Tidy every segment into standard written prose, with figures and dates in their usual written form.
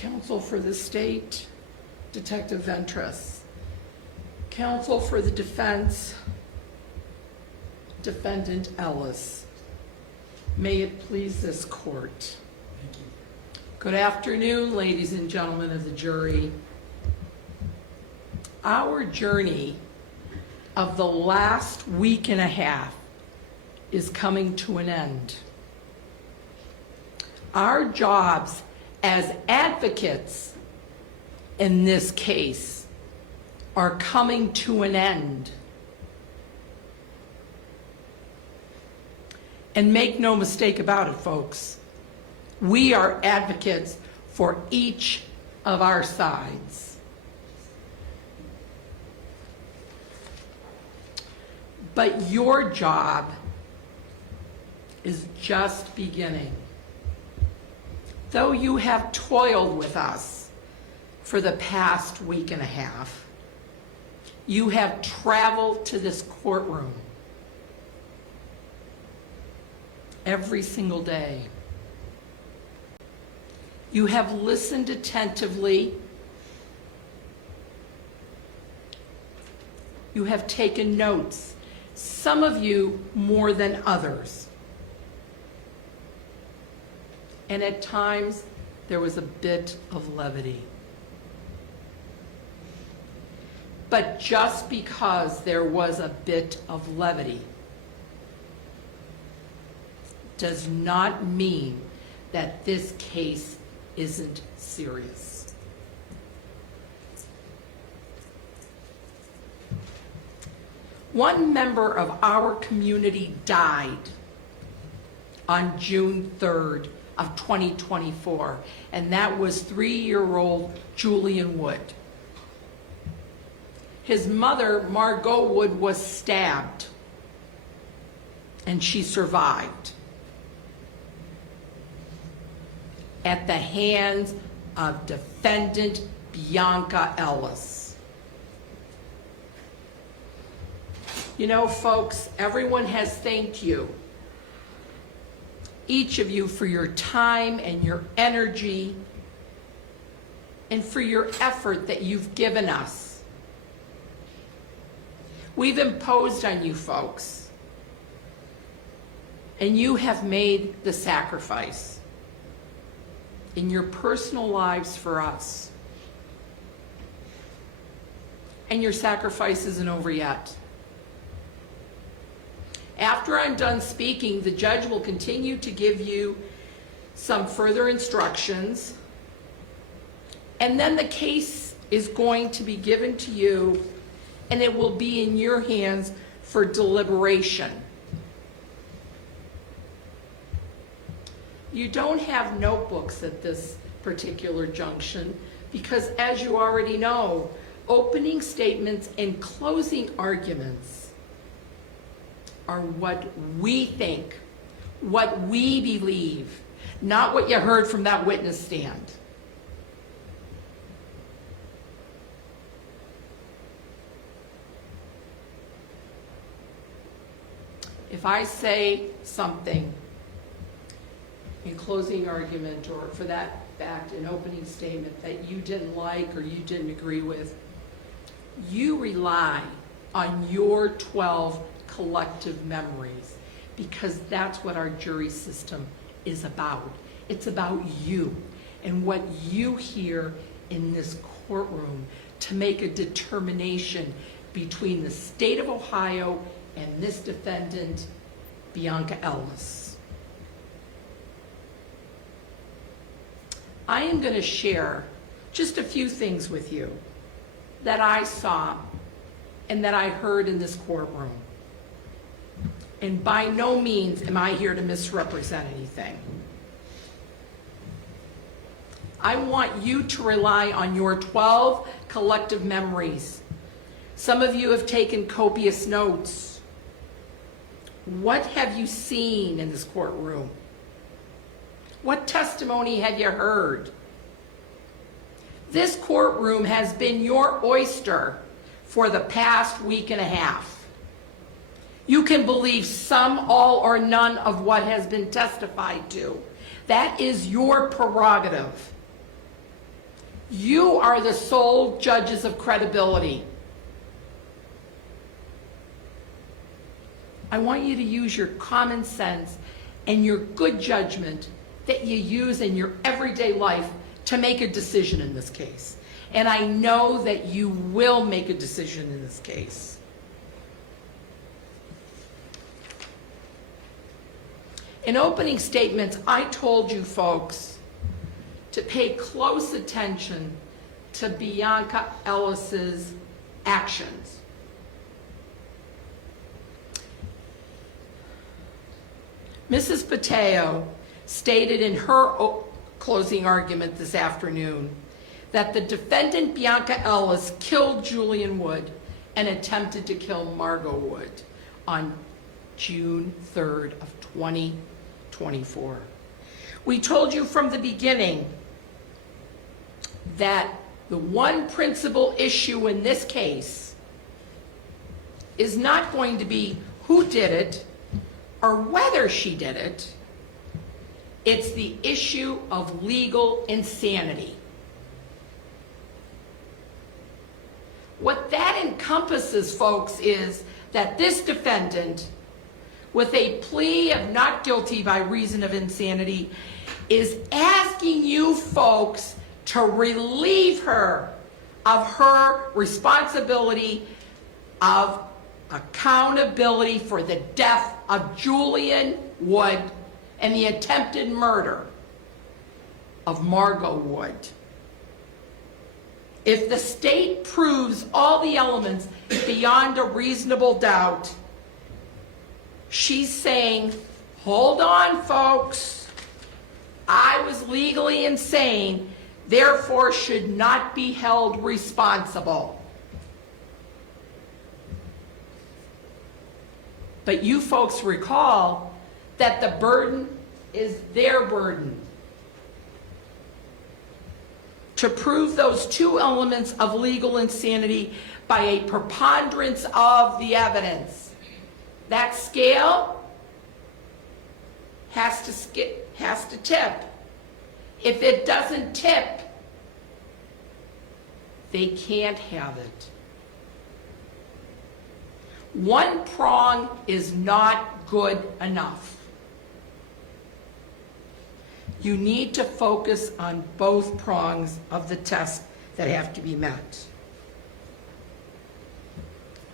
Counsel for the state, Detective Ventris. Counsel for the defense, Defendant Ellis. May it please this court. Thank you. Good afternoon, ladies and gentlemen of the jury. Our journey of the last week and a half is coming to an end. Our jobs as advocates in this case are coming to an end. And make no mistake about it, folks, we are advocates for each of our sides. But your job is just beginning. Though you have toiled with us for the past week and a half, you have traveled to this courtroom every single day. You have listened attentively. You have taken notes, some of you more than others. And at times, there was a bit of levity. But just because there was a bit of levity does not mean that this case isn't serious. One member of our community died on June 3rd of 2024, and that was 3-year-old Julian Wood. His mother, Margot Wood, was stabbed, and she survived at the hands of defendant Bionca Ellis. You know, folks, everyone has thanked you, each of you, for your time and your energy and for your effort that you've given us. We've imposed on you folks, and you have made the sacrifice in your personal lives for us. And your sacrifice isn't over yet. After I'm done speaking, the judge will continue to give you some further instructions, and then the case is going to be given to you, and it will be in your hands for deliberation. You don't have notebooks at this particular junction because, as you already know, opening statements and closing arguments are what we think, what we believe, not what you heard from that witness stand. If I say something in closing argument, or for that fact, an opening statement that you didn't like or you didn't agree with, you rely on your 12 collective memories, because that's what our jury system is about. It's about you and what you hear in this courtroom to make a determination between the state of Ohio and this defendant, Bionca Ellis. I am going to share just a few things with you that I saw and that I heard in this courtroom. And by no means am I here to misrepresent anything. I want you to rely on your 12 collective memories. Some of you have taken copious notes. What have you seen in this courtroom? What testimony have you heard? This courtroom has been your oyster for the past week and a half. You can believe some, all, or none of what has been testified to. That is your prerogative. You are the sole judges of credibility. I want you to use your common sense and your good judgment that you use in your everyday life to make a decision in this case. And I know that you will make a decision in this case. In opening statements, I told you folks to pay close attention to Bionca Ellis's actions. Mrs. Pateo stated in her closing argument this afternoon that the defendant, Bionca Ellis, killed Julian Wood and attempted to kill Margot Wood on June 3rd of 2024. We told you from the beginning that the one principal issue in this case is not going to be who did it or whether she did it. It's the issue of legal insanity. What that encompasses, folks, is that this defendant, with a plea of not guilty by reason of insanity, is asking you folks to relieve her of her responsibility of accountability for the death of Julian Wood and the attempted murder of Margot Wood. If the state proves all the elements beyond a reasonable doubt, she's saying, hold on, folks. I was legally insane, therefore should not be held responsible. But you folks recall that the burden is their burden to prove those two elements of legal insanity by a preponderance of the evidence. That scale has to tip. If it doesn't tip, they can't have it. One prong is not good enough. You need to focus on both prongs of the test that have to be met.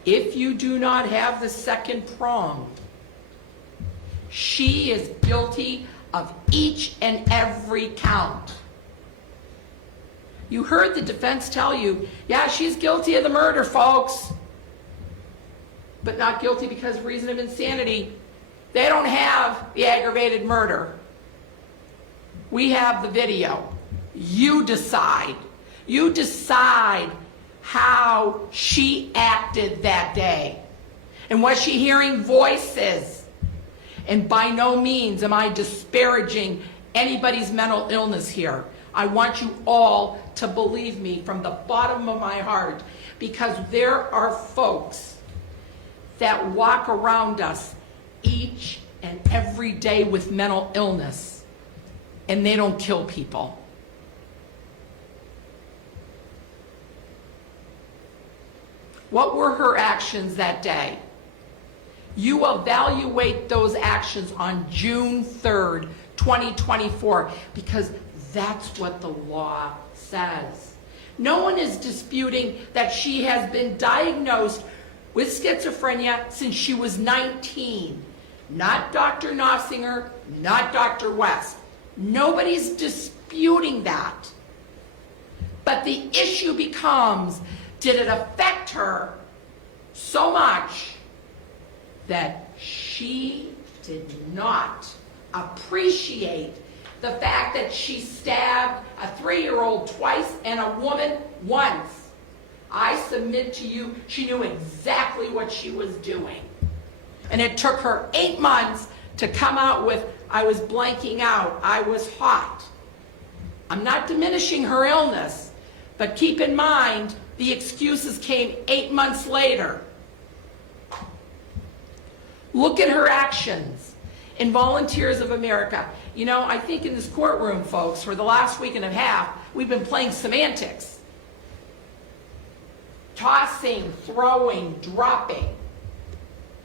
If you do not have the second prong, she is guilty of each and every count. You heard the defense tell you, yeah, she's guilty of the murder, folks, but not guilty because of reason of insanity. They don't have the aggravated murder. We have the video. You decide. You decide how she acted that day. And was she hearing voices? And by no means am I disparaging anybody's mental illness here. I want you all to believe me from the bottom of my heart, because there are folks that walk around us each and every day with mental illness, and they don't kill people. What were her actions that day? You evaluate those actions on June 3rd, 2024, because that's what the law says. No one is disputing that she has been diagnosed with schizophrenia since she was 19. Not Dr. Nossinger, not Dr. West. Nobody's disputing that. But the issue becomes, did it affect her so much that she did not appreciate the fact that she stabbed a 3-year-old twice and a woman once? I submit to you, she knew exactly what she was doing. And it took her 8 months to come out with, I was blanking out, I was hot. I'm not diminishing her illness, but keep in mind, the excuses came 8 months later. Look at her actions. and Volunteers of America. You know, I think in this courtroom, folks, for the last week and a half, we've been playing semantics. Tossing, throwing, dropping.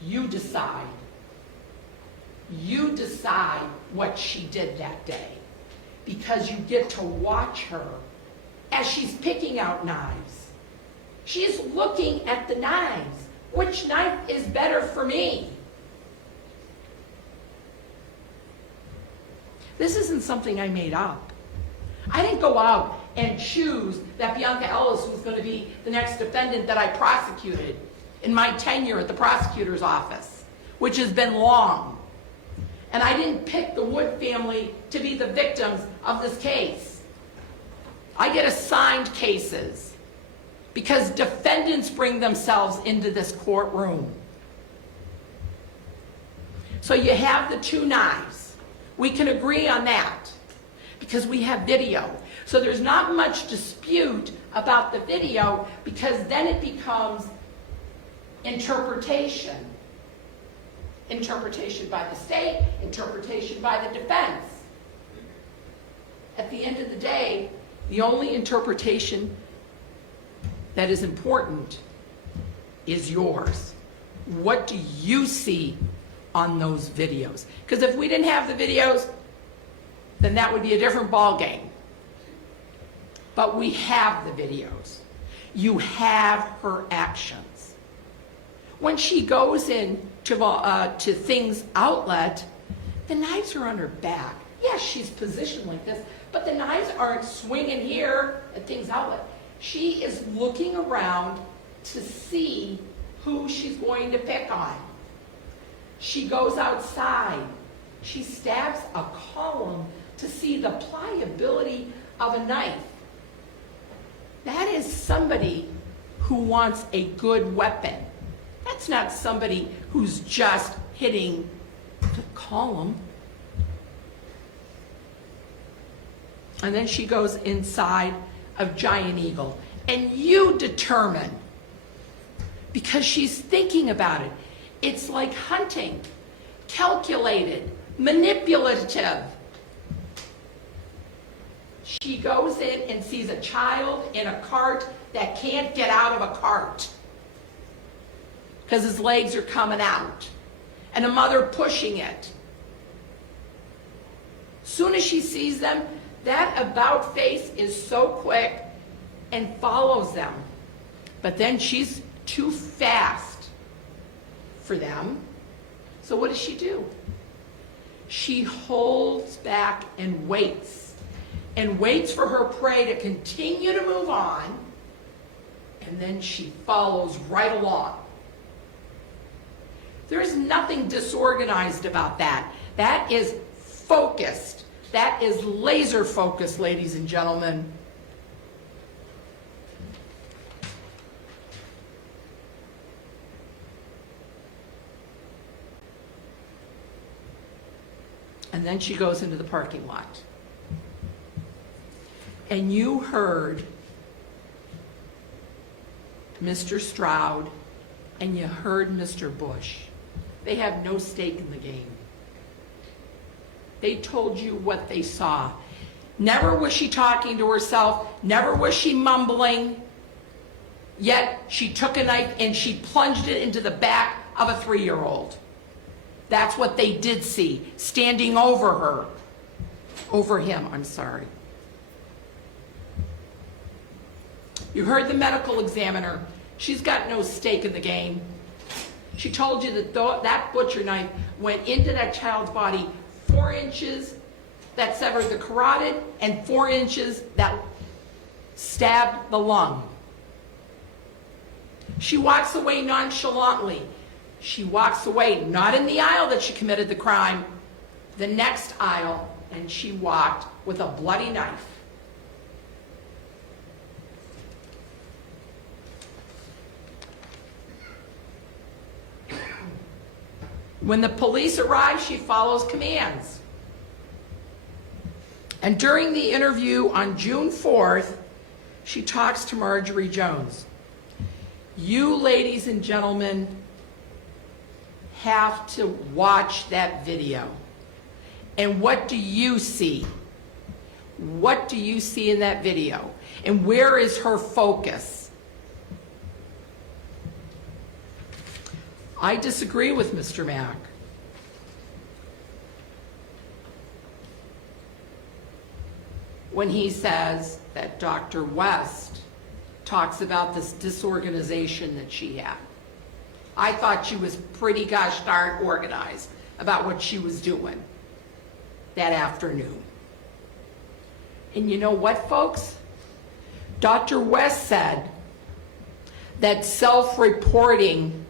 You decide. You decide what she did that day, because you get to watch her as she's picking out knives. She's looking at the knives. Which knife is better for me? This isn't something I made up. I didn't go out and choose that Bionca Ellis was going to be the next defendant that I prosecuted in my tenure at the prosecutor's office, which has been long. And I didn't pick the Wood family to be the victims of this case. I get assigned cases because defendants bring themselves into this courtroom. So you have the two knives. We can agree on that because we have video. So there's not much dispute about the video, because then it becomes interpretation. Interpretation by the state, interpretation by the defense. At the end of the day, the only interpretation that is important is yours. What do you see on those videos? Because if we didn't have the videos, then that would be a different ball game. But we have the videos. You have her actions. When she goes in to Things Outlet, the knives are on her back. Yes, she's positioned like this, but the knives aren't swinging here at Things Outlet. She is looking around to see who she's going to pick on. She goes outside. She stabs a column to see the pliability of a knife. That is somebody who wants a good weapon. That's not somebody who's just hitting the column. And then she goes inside of Giant Eagle. And you determine, because she's thinking about it. It's like hunting, calculated, manipulative. She goes in and sees a child in a cart that can't get out of a cart because his legs are coming out, and a mother pushing it. Soon as she sees them, that about face is so quick and follows them. But then she's too fast for them. So what does she do? She holds back and waits for her prey to continue to move on, and then she follows right along. There's nothing disorganized about that. That is focused. That is laser focused, ladies and gentlemen. And then she goes into the parking lot. And you heard Mr. Stroud and you heard Mr. Bush. They have no stake in the game. They told you what they saw. Never was she talking to herself. Never was she mumbling. Yet she took a knife and she plunged it into the back of a 3-year-old. That's what they did see, standing over her. Over him, I'm sorry. You heard the medical examiner. She's got no stake in the game. She told you that that butcher knife went into that child's body 4 inches that severed the carotid and 4 inches that stabbed the lung. She walks away nonchalantly. She walks away not in the aisle that she committed the crime, the next aisle, and she walked with a bloody knife. When the police arrive, she follows commands. And during the interview on June 4th, she talks to Marjorie Jones. You, ladies and gentlemen, have to watch that video. And what do you see? What do you see in that video? And where is her focus? I disagree with Mr. Mack. When he says that Dr. West talks about this disorganization that she had. I thought she was pretty gosh darn organized about what she was doing that afternoon. And you know what, folks? Dr. West said that self-reporting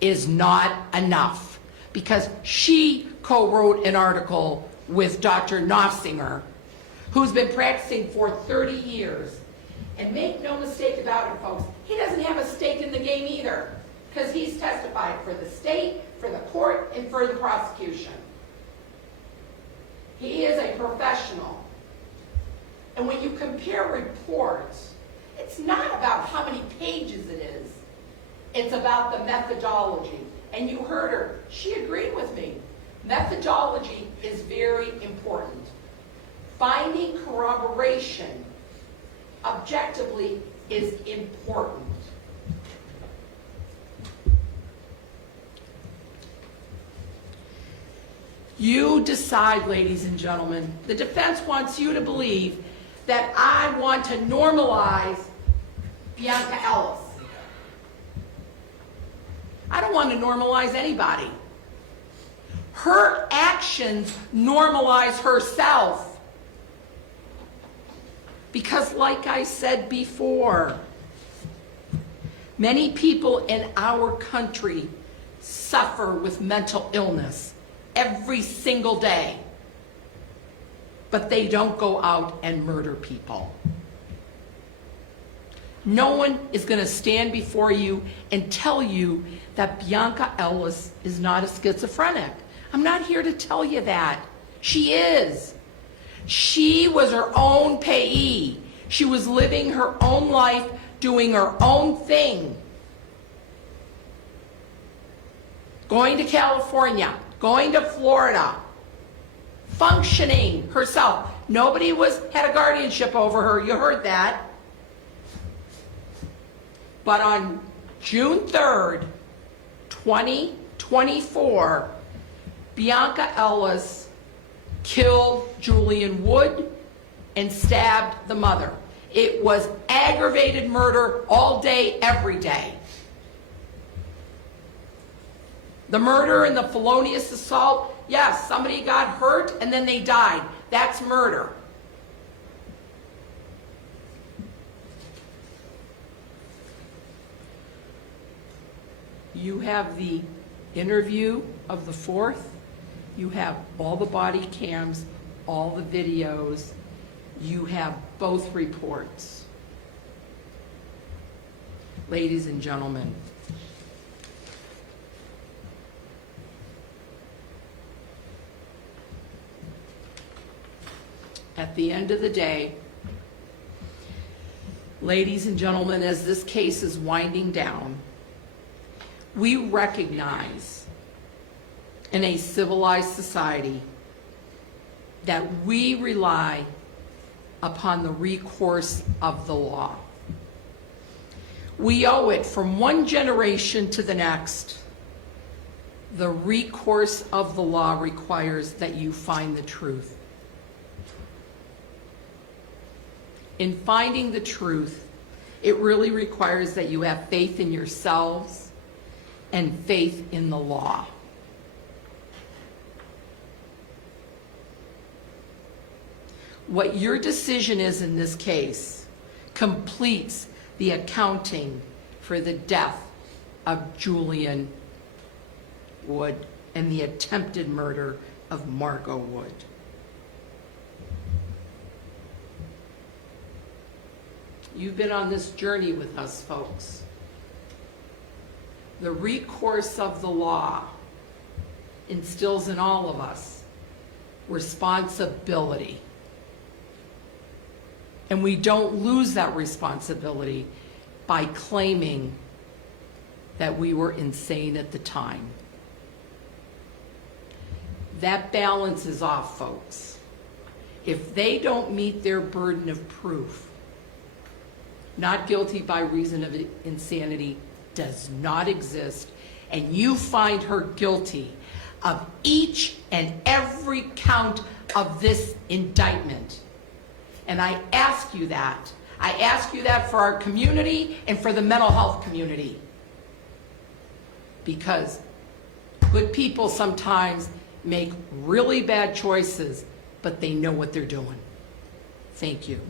is not enough because she co-wrote an article with Dr. Nossinger, who's been practicing for 30 years. And make no mistake about it, folks, he doesn't have a stake in the game either, because he's testified for the state, for the court, and for the prosecution. He is a professional. And when you compare reports, it's not about how many pages it is. It's about the methodology. And you heard her. She agreed with me. Methodology is very important. Finding corroboration objectively is important. You decide, ladies and gentlemen. The defense wants you to believe that I want to normalize Bionca Ellis. I don't want to normalize anybody. Her actions normalize herself. Because like I said before, many people in our country suffer with mental illness every single day, but they don't go out and murder people. No one is going to stand before you and tell you that Bionca Ellis is not a schizophrenic. I'm not here to tell you that. She is. She was her own payee. She was living her own life, doing her own thing. Going to California, going to Florida, functioning herself. Nobody had a guardianship over her. You heard that. But on June 3rd, 2024, Bionca Ellis killed Julian Wood and stabbed the mother. It was aggravated murder all day, every day. The murder and the felonious assault, yes, somebody got hurt and then they died. That's murder. You have the interview of the 4th. You have all the body cams, all the videos. You have both reports. Ladies and gentlemen, at the end of the day, ladies and gentlemen, as this case is winding down, we recognize in a civilized society that we rely upon the recourse of the law. We owe it from one generation to the next. The recourse of the law requires that you find the truth. In finding the truth, it really requires that you have faith in yourselves and faith in the law. What your decision is in this case completes the accounting for the death of Julian Wood and the attempted murder of Margot Wood. You've been on this journey with us, folks. The recourse of the law instills in all of us responsibility. And we don't lose that responsibility by claiming that we were insane at the time. that balance is off, folks. If they don't meet their burden of proof, not guilty by reason of insanity does not exist, and you find her guilty of each and every count of this indictment. And I ask you that. I ask you that for our community and for the mental health community. Because good people sometimes make really bad choices, but they know what they're doing. Thank you.